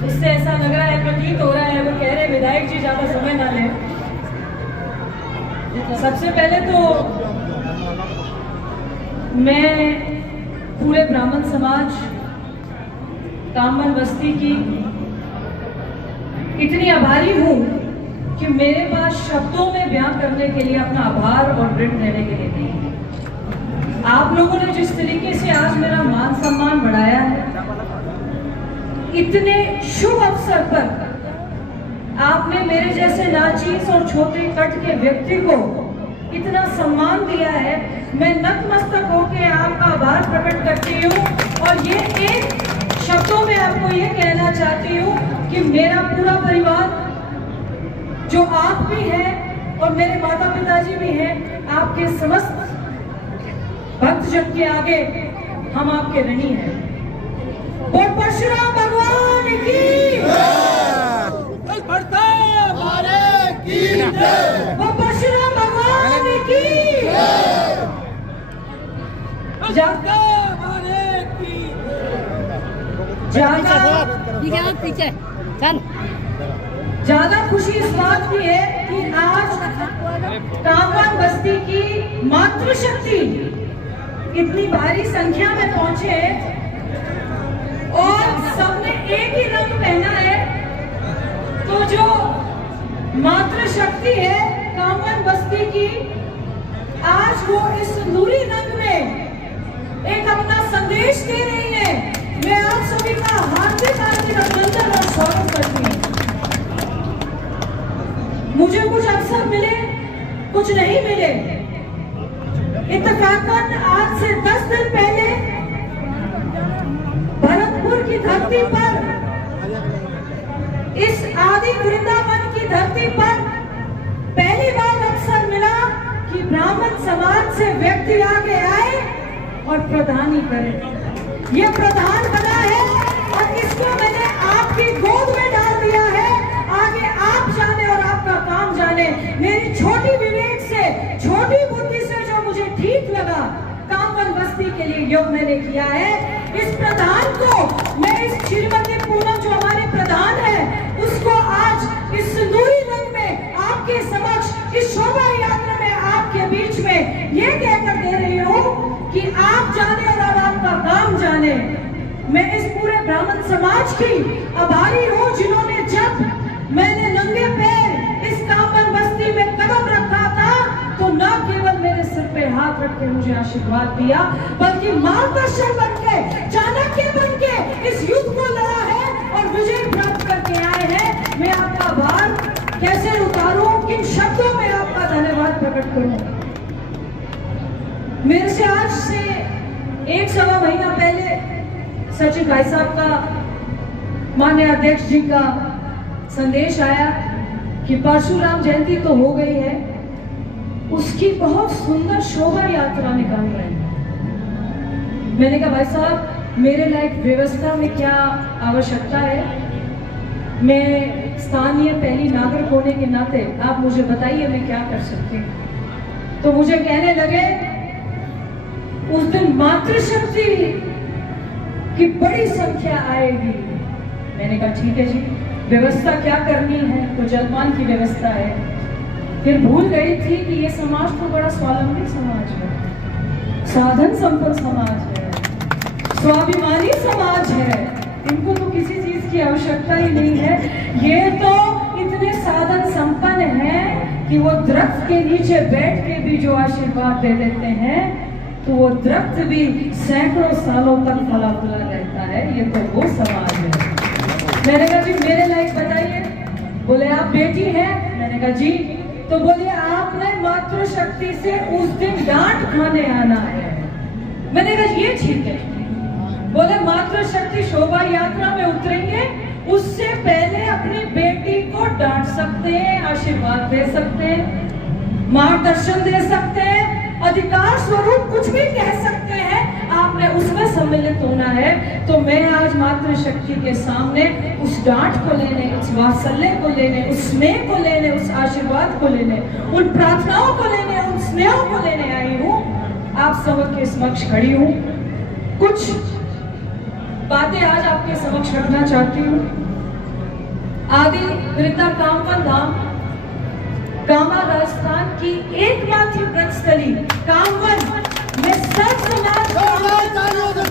उससे ऐसा लग रहा है, प्रतीत हो रहा है, वो कह रहे विधायक जी ज्यादा समय ना लें। सबसे पहले तो मैं पूरे ब्राह्मण समाज कामन बस्ती की इतनी आभारी हूं कि मेरे पास शब्दों में बयान करने के लिए अपना आभार और ऋण देने के लिए नहीं है। आप लोगों ने जिस तरीके से आज मेरा मान सम्मान बढ़ाया है, इतने शुभ अवसर पर आपने मेरे जैसे नाचीज और छोटे कट के व्यक्ति को इतना सम्मान दिया है। मैं नतमस्तक होकर आपका आभार प्रकट करती हूँ और ये एक शब्दों में आपको ये कहना चाहती हूँ कि मेरा पूरा परिवार जो आप भी हैं और मेरे माता पिताजी भी हैं, आपके समस्त भक्तजन के आगे हम आपके ऋणी हैं। बोल परशुराम भगवान की बोल परशुराम भगवान की पीछे चल। ज्यादा खुशी इस बात की है कि आज कामन बस्ती की मातृशक्ति इतनी भारी संख्या में पहुंचे और सबने एक ही रंग पहना है। तो जो मातृशक्ति है कामन बस्ती की, आज वो इस सिंदूरी रंग में एक अपना संदेश दे रही है। मैं आप सभी का हार्दिक हार्दिक अभिनंदन और स्वागत करती हूँ। मुझे कुछ अवसर मिले, कुछ नहीं मिले। इत्तेफाकन आज से 10 दिन पहले भरतपुर की धरती पर, इस आदि वृंदावन की धरती पर पहली बार अवसर मिला कि ब्राह्मण समाज से व्यक्ति आगे आए और प्रधानी करे। ये प्रधान बना है और इसको मैंने आपकी गोद में डाल दिया है। आगे आप जाने और आपका काम जाने। मेरी छोटी विवेक से, छोटी बुद्धि से जो मुझे ठीक लगा, कामन बस्ती के लिए योग मैंने किया है। इस प्रधान को मैं, इस श्रीमती पूनम जो हमारे प्रधान है, उसको आज इस सिंदूरी रंग में आपके समक्ष इस शोभा यात्रा में आपके बीच में ये कहकर दे रही हूँ कि आप जाने और अब आपका काम जाने। मैं इस पूरे ब्राह्मण समाज की आभारी हूँ जिन्होंने, जब मैंने नंगे पैर इस कामन बस्ती में कदम रखा था, तो न केवल मेरे सिर पे हाथ रख के मुझे आशीर्वाद दिया, बल्कि मार्गदर्शन बनके, चाणक्य बनके इस युद्ध को लड़ा है और विजय प्राप्त करके आए हैं। मैं आपका आभार कैसे उतारूं, किन शब्दों में आपका धन्यवाद प्रकट करूं। मेरे से आज से 1-1.25 महीना पहले सचिव भाई साहब का, माननीय अध्यक्ष जी का संदेश आया कि परशुराम जयंती तो हो गई है, उसकी बहुत सुंदर शोभा यात्रा निकाल रहे हैं। मैंने कहा भाई साहब, मेरे लायक व्यवस्था में क्या आवश्यकता है? मैं स्थानीय पहली नागरिक होने के नाते आप मुझे बताइए मैं क्या कर सकती हूँ। तो मुझे कहने लगे उस दिन मातृशक्ति की बड़ी संख्या आएगी। मैंने कहा ठीक है जी, व्यवस्था क्या करनी है? तो जलपान की व्यवस्था है। फिर भूल गई थी कि ये समाज तो बड़ा स्वावलंबी समाज है, साधन संपन्न समाज है, स्वाभिमानी समाज है। इनको तो किसी चीज की आवश्यकता ही नहीं है। ये तो इतने साधन संपन्न हैं कि वो दरख्त के नीचे बैठ के भी जो आशीर्वाद दे देते हैं, तो वो दरख्त भी सैकड़ों सालों तक फला फूला रहता है। ये तो वो समाज है। मैंने कहा जी मेरे लायक बताइए। बोले आप बेटी हैं? मैंने कहा जी। तो बोले आपने मातृशक्ति से उस दिन डांट खाने आना है। मैंने कहा ये ठीक है। बोले मातृशक्ति शोभा यात्रा में उतरेंगे, उससे पहले अपनी बेटी को डांट सकते हैं, आशीर्वाद दे सकते हैं, मार्गदर्शन दे सकते हैं, अधिकार स्वरूप कुछ भी कह सकते हैं। आपने उसमें सम्मिलित होना है। तो मैं आज मातृशक्ति के सामने उस डांट को लेने, उस वात्सल्य को लेने, उस स्नेह को लेने, उस आशीर्वाद को लेने, उन प्रार्थनाओं को लेने, उन स्नेहों को लेने आई हूँ। आप सबके समक्ष खड़ी हूँ। कुछ बातें आज आपके समक्ष रखना चाहती हूँ। आदि वृंदा कामवन धाम कामा राजस्थान की एकमात्र व्रतस्थली कामवन में सब समाज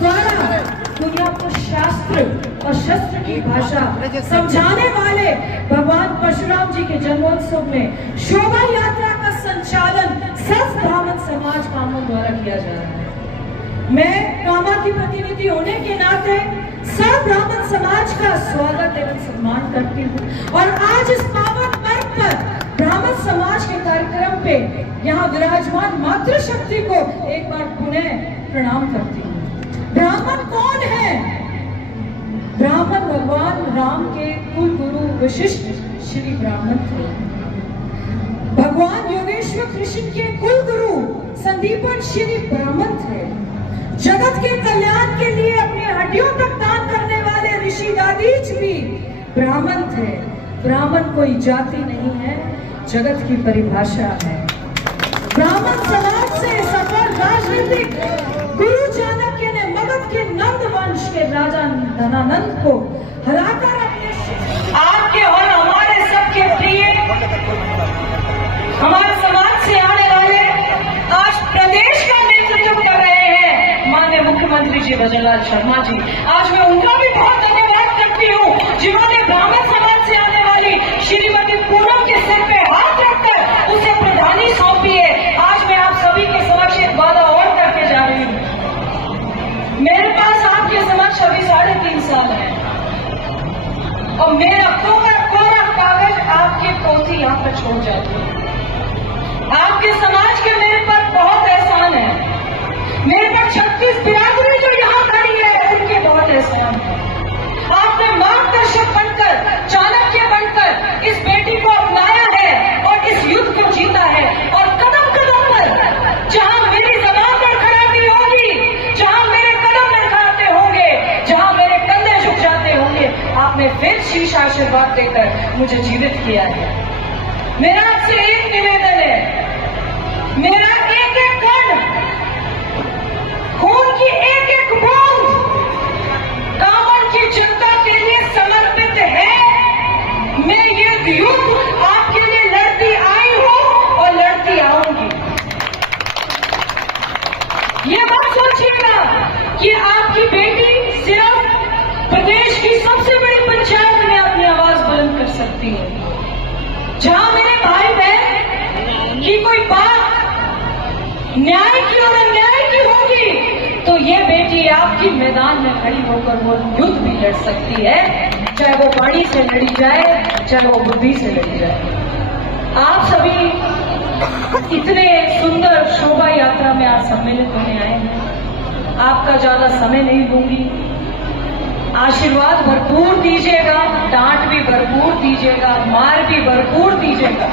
द्वारा दुनिया को शास्त्र और शस्त्र की भाषा समझाने वाले भगवान परशुराम जी के जन्मोत्सव में शोभा यात्रा का संचालन सब ब्राह्मण समाज कामों द्वारा किया जा रहा है। मैं कामा की प्रतिनिधि होने के नाते सब ब्राह्मण समाज का स्वागत एवं सम्मान करती हूँ और आज इस पावन पर्व पर ब्राह्मण समाज के कार्यक्रम पे यहाँ विराजमान मातृशक्ति को एक बार पुनः प्रणाम करती हूँ। ब्राह्मण कौन है? ब्राह्मण भगवान राम के कुल गुरु विशिष्ट श्री ब्राह्मण थे। भगवान योगेश्वर कृष्ण के कुल गुरु संदीपन श्री ब्राह्मण थे। जगत के कल्याण के लिए अपनी हड्डियों तक दान करने वाले ऋषि दादीज भी ब्राह्मण थे। ब्राह्मण कोई जाति नहीं है, जगत की परिभाषा है। ब्राह्मण समाज से सफल राजनीतिक गुरु चाणक्य ने मगध के नंद वंश के राजा धनानंद को हराकर अपने आपके और हमारे सबके प्रिय हमारे समाज से आने वाले आज प्रदेश का नेतृत्व कर रहे हैं माननीय मुख्यमंत्री जी भजनलाल शर्मा जी। आज मैं उनका भी बहुत धन्यवाद करती हूँ जिन्होंने ब्राह्मण समाज से आने वाली श्रीमती पूनम के सिर पे हाथ रखकर उसे प्रधानी सौंपी है। आज मैं आप सभी के समक्ष एक वादा और करके जा रही हूँ। मेरे पास आपके समक्ष अभी 3.5 साल है और मेरा कोरा कागज आपके पोथी यहाँ पर छोड़ जाती है। आपके समाज के मेरे पर बहुत एहसान है। मेरे पर 36 बिरादरी जो यहाँ खड़ी है उनके बहुत एहसान है। आपने मार्गदर्शक बनकर चाणक्य बनकर इस बेटी को अपनाया है और इस युद्ध को जीता है और कदम कदम पर जहाँ मेरी जबान लड़खड़ाती होगी, जहाँ मेरे कदम लड़खड़ाते होंगे, जहाँ मेरे कंधे झुक जाते होंगे, आपने फिर शीश आशीर्वाद देकर मुझे जीवित किया है। मेरा आपसे एक निवेदन है, मेरा एक एक कण खून की एक एक बूंद कामन की जनता के लिए समर्पित है। मैं ये युद्ध आपके लिए लड़ती आई हूं और लड़ती आऊंगी। ये मत सोचिएगा कि आपकी बेटी सिर्फ प्रदेश की सबसे बड़ी पंचायत में अपनी आवाज बुलंद कर सकती है। जहां मेरे भाई बहन की कोई बात न्याय की और अन्याय की होगी तो ये बेटी आपकी मैदान में खड़ी होकर वो युद्ध भी लड़ सकती है, चाहे वो बाड़ी से लड़ी जाए, चाहे वो बुद्धि से लड़ी जाए। आप सभी इतने सुंदर शोभा यात्रा में आज सम्मिलित होने आए हैं। आपका ज्यादा समय नहीं लूंगी। आशीर्वाद भरपूर दीजिएगा, डांट भी भरपूर दीजिएगा, मार भी भरपूर दीजिएगा,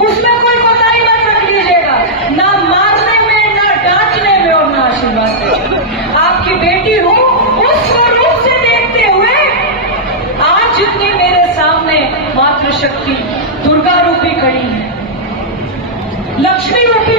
उसमें कोई कोताही मत रख लीजिएगा, ना मारने में, ना डांटने में और ना आशीर्वाद में। आपकी बेटी हूं उस स्वरूप से देखते हुए आज जितनी मेरे सामने मातृशक्ति दुर्गा रूपी खड़ी है, लक्ष्मी रूपी